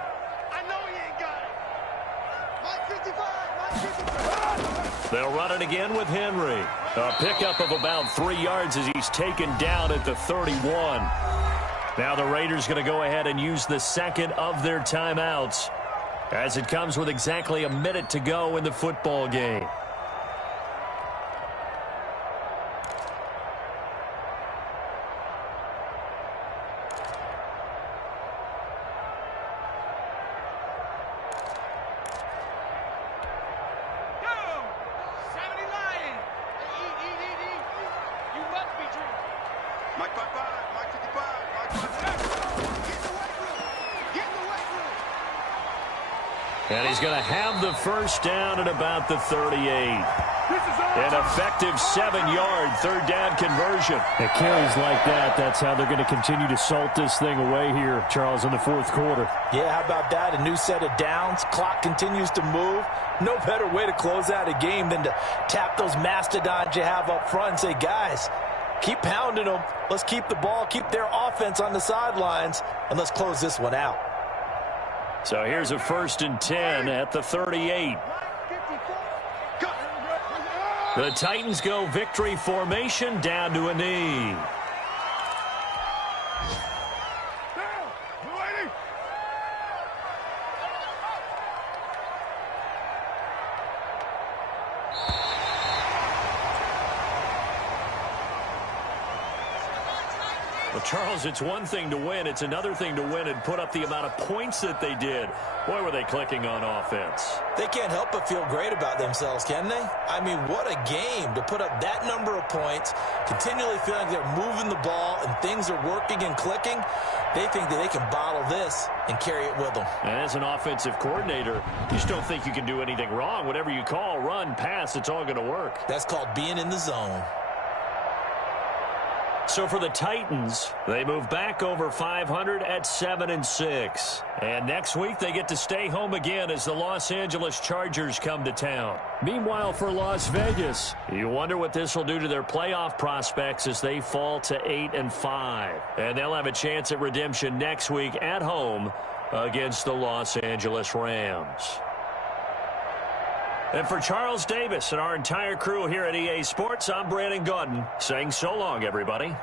you ain't got it. Mike 55, Mike 55. They'll run it again with Henry. A pickup of about 3 yards as he's taken down at the 31. Now the Raiders going to go ahead and use the second of their timeouts as it comes with exactly a minute to go in the football game. Mike 55, Mike 55, Mike 55. Get in the weight room. Get in the weight room. And he's going to have the first down at about the 38. An effective 7-yard third down conversion. It carries like that. That's how they're going to continue to salt this thing away here, Charles, in the fourth quarter. Yeah, how about that? A new set of downs. Clock continues to move. No better way to close out a game than to tap those mastodons you have up front and say, guys, keep pounding them. Let's keep the ball, keep their offense on the sidelines, and let's close this one out. So here's a 1st and 10 at the 38. The Titans go victory formation down to a knee. Well, Charles, it's one thing to win. It's another thing to win and put up the amount of points that they did. Boy, were they clicking on offense. They can't help but feel great about themselves, can they? I mean, what a game to put up that number of points, continually feeling they're moving the ball and things are working and clicking. They think that they can bottle this and carry it with them. And as an offensive coordinator, you just don't think you can do anything wrong. Whatever you call, run, pass, it's all going to work. That's called being in the zone. So for the Titans, they move back over 500 at 7-6. And next week, they get to stay home again as the Los Angeles Chargers come to town. Meanwhile, for Las Vegas, you wonder what this will do to their playoff prospects as they fall to 8-5. And they'll have a chance at redemption next week at home against the Los Angeles Rams. And for Charles Davis and our entire crew here at EA Sports, I'm Brandon Gaudin saying so long, everybody.